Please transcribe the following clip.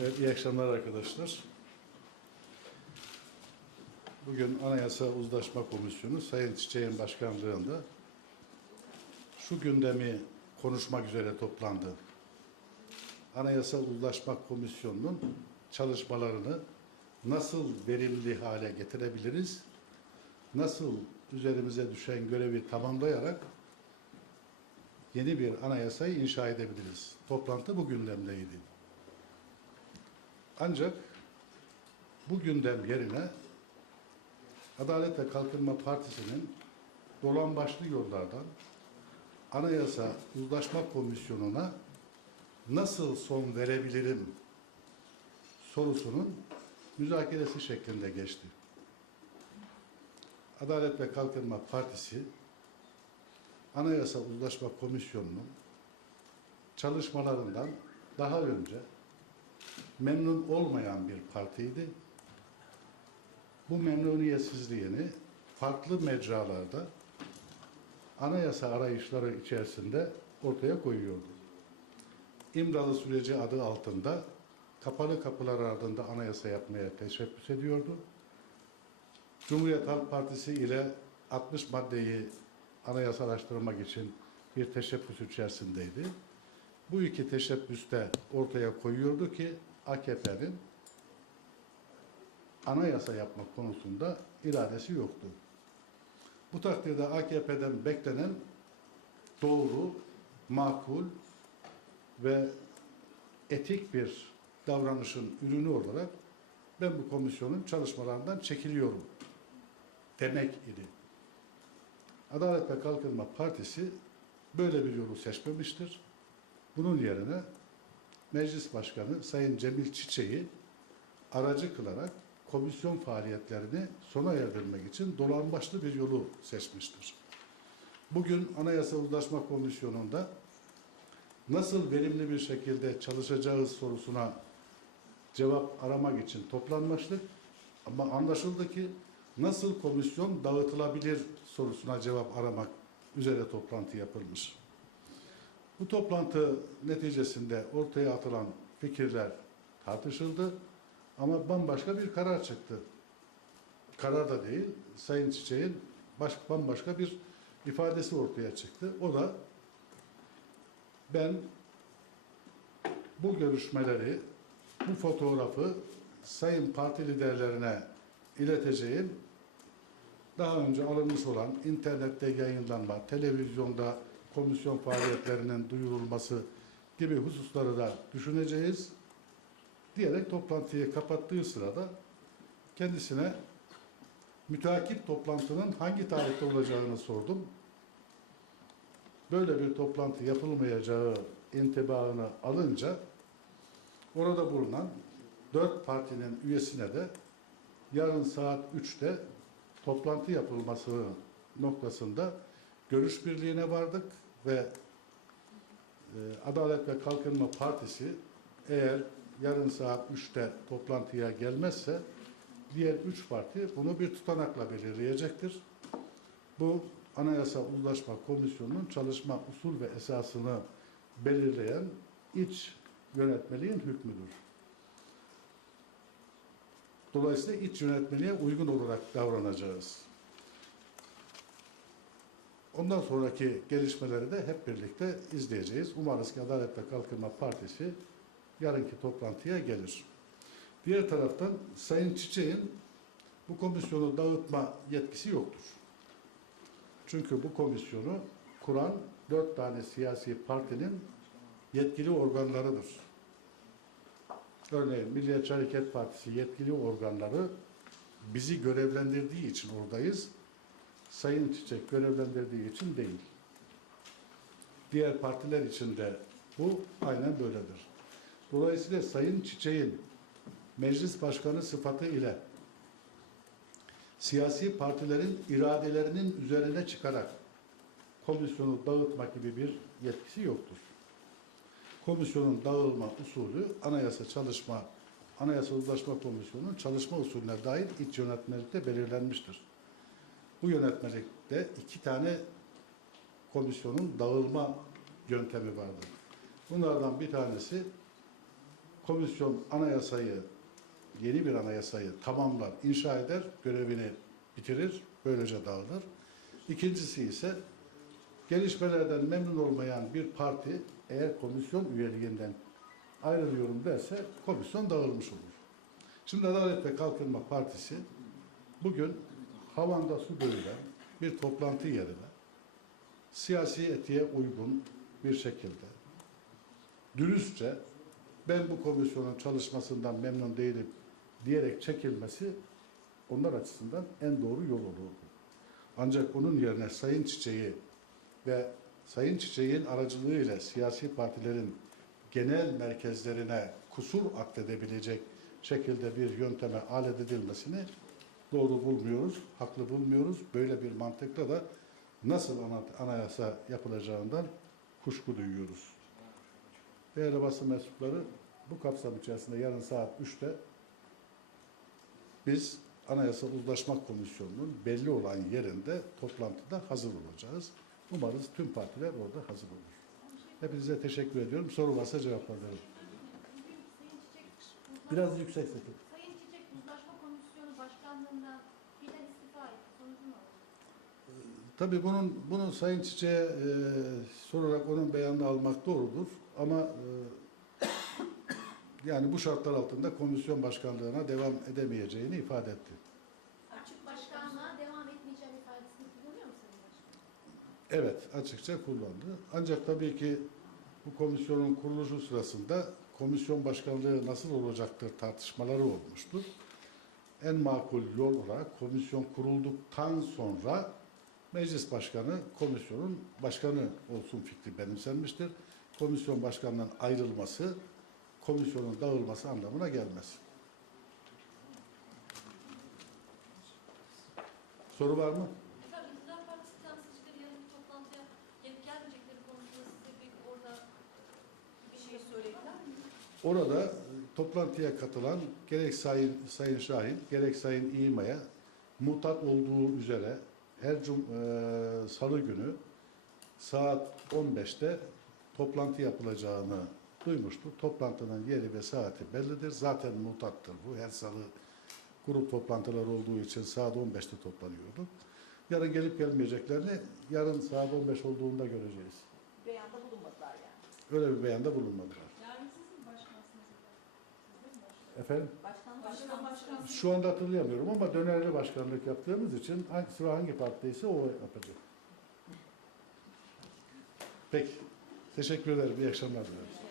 Evet, iyi akşamlar arkadaşlar. Bugün Anayasa Uzlaşma Komisyonu Sayın Çiçek'in başkanlığında şu gündemi konuşmak üzere toplandı. Anayasa Uzlaşma Komisyonu'nun çalışmalarını nasıl verimli hale getirebiliriz? Nasıl üzerimize düşen görevi tamamlayarak yeni bir anayasayı inşa edebiliriz? Toplantı bu gündemdeydi. Ancak bu gündem yerine Adalet ve Kalkınma Partisi'nin dolan başlı yollardan Anayasa Uzlaşma Komisyonu'na nasıl son verebilirim sorusunun müzakeresi şeklinde geçti. Adalet ve Kalkınma Partisi Anayasa Uzlaşma Komisyonu'nun çalışmalarından daha önce memnun olmayan bir partiydi. Bu memnuniyetsizliğini farklı mecralarda anayasa arayışları içerisinde ortaya koyuyordu. İmralı süreci adı altında kapalı kapılar ardında anayasa yapmaya teşebbüs ediyordu. Cumhuriyet Halk Partisi ile 60 maddeyi anayasalaştırmak için bir teşebbüs içerisindeydi. Bu iki teşebbüste ortaya koyuyordu ki AKP'nin anayasa yapmak konusunda iradesi yoktu. Bu takdirde AKP'den beklenen doğru, makul ve etik bir davranışın ürünü olarak ben bu komisyonun çalışmalarından çekiliyorum demek idi. Adalet ve Kalkınma Partisi böyle bir yolu seçmemiştir. Bunun yerine Meclis Başkanı Sayın Cemil Çiçek'i aracı kılarak komisyon faaliyetlerini sona erdirmek için dolambaçlı bir yolu seçmiştir. Bugün Anayasa Uzlaşma Komisyonu'nda nasıl verimli bir şekilde çalışacağız sorusuna cevap aramak için toplanmıştık. Ama anlaşıldı ki nasıl komisyon dağıtılabilir sorusuna cevap aramak üzere toplantı yapılmış. Bu toplantı neticesinde ortaya atılan fikirler tartışıldı ama bambaşka bir karar çıktı. Karar da değil, Sayın Çiçek'in baş, bambaşka bir ifadesi ortaya çıktı. O da ben bu görüşmeleri, bu fotoğrafı Sayın Parti liderlerine ileteceğim. Daha önce alınmış olan internette yayınlanma, televizyonda komisyon faaliyetlerinin duyurulması gibi hususları da düşüneceğiz diyerek toplantıyı kapattığı sırada kendisine müteakip toplantının hangi tarihte olacağını sordum. Böyle bir toplantı yapılmayacağı intibahını alınca orada bulunan dört partinin üyesine de yarın saat 3'te toplantı yapılması noktasında görüş birliğine vardık ve e, Adalet ve Kalkınma Partisi eğer yarın saat 3'te toplantıya gelmezse diğer üç parti bunu bir tutanakla belirleyecektir. Bu Anayasa Uzlaşma Komisyonu'nun çalışma usul ve esasını belirleyen iç yönetmeliğin hükmüdür. Dolayısıyla iç yönetmeliğe uygun olarak davranacağız. Ondan sonraki gelişmeleri de hep birlikte izleyeceğiz. Umarız ki Adalet ve Kalkınma Partisi yarınki toplantıya gelir. Diğer taraftan Sayın Çiçek'in bu komisyonu dağıtma yetkisi yoktur. Çünkü bu komisyonu kuran dört tane siyasi partinin yetkili organlarıdır. Örneğin Milliyetçi Hareket Partisi yetkili organları bizi görevlendirdiği için oradayız. Sayın Çiçek görevlendirdiği için değil. Diğer partiler için de bu aynen böyledir. Dolayısıyla Sayın Çiçek'in meclis başkanı sıfatı ile siyasi partilerin iradelerinin üzerine çıkarak komisyonu dağıtmak gibi bir yetkisi yoktur. Komisyonun dağılma usulü anayasa çalışma, anayasa uzlaşma komisyonunun çalışma usulüne dair iç yönetmelikte belirlenmiştir. Bu yönetmelikte iki tane komisyonun dağılma yöntemi vardır. Bunlardan bir tanesi komisyon anayasayı, yeni bir anayasayı tamamlar, inşa eder, görevini bitirir, böylece dağılır. İkincisi ise gelişmelerden memnun olmayan bir parti eğer komisyon üyeliğinden ayrılıyorum derse komisyon dağılmış olur. Şimdi Adalet ve Kalkınma Partisi bugün havanda su görülen bir toplantı yerine siyasi etiğe uygun bir şekilde dürüstçe ben bu komisyonun çalışmasından memnun değilim diyerek çekilmesi onlar açısından en doğru yol olurdu. Ancak onun yerine Sayın Çiçek'i ve Sayın Çiçek'in aracılığıyla siyasi partilerin genel merkezlerine kusur atfedebilecek şekilde bir yönteme alet edilmesini doğru bulmuyoruz, haklı bulmuyoruz. Böyle bir mantıkla da nasıl ana- anayasa yapılacağından kuşku duyuyoruz. Değerli basın mensupları bu kapsam içerisinde yarın saat 3'te biz Anayasa Uzlaşma Komisyonu'nun belli olan yerinde toplantıda hazır olacağız. Umarız tüm partiler orada hazır olur. Hepinize teşekkür ediyorum. Soru varsa cevaplarım. Biraz yüksek sesim. Sayın Çiçek Uzlaşma Komisyonu Başkanlığından fiilen istifa etti. Sonucu ne oldu? Tabii bunun bunun Sayın Çiçek'e e, sorarak onun beyanını almak doğrudur. Ama e, yani bu şartlar altında komisyon başkanlığına devam edemeyeceğini ifade etti. Açık başkanlığa devam etmeyeceğim ifadesini kullanıyor mu Sayın Başkan? Evet, açıkça kullandı. Ancak tabii ki bu komisyonun kuruluşu sırasında komisyon başkanlığı nasıl olacaktır tartışmaları olmuştur. En makul yol olarak komisyon kurulduktan sonra meclis başkanı komisyonun başkanı olsun fikri benimsenmiştir. Komisyon başkanından ayrılması komisyonun dağılması anlamına gelmez. Soru var mı? Orada toplantıya katılan gerek Sayın, Sayın Şahin, gerek Sayın İğma'ya mutat olduğu üzere her cum, e, salı günü saat 15'te toplantı yapılacağını duymuştur. Toplantının yeri ve saati bellidir. Zaten mutattır bu. Her salı grup toplantıları olduğu için saat 15'te toplanıyordu. Yarın gelip gelmeyeceklerini yarın saat 15 olduğunda göreceğiz. Beyanda bulunmadılar yani. Öyle bir beyanda bulunmadılar. Efendim? Başkan Başkan başkan. Şu anda hatırlayamıyorum ama dönerli başkanlık yaptığımız için hangi sıra hangi partideyse o yapacak. Peki. Teşekkür ederim. İyi akşamlar diliyorum.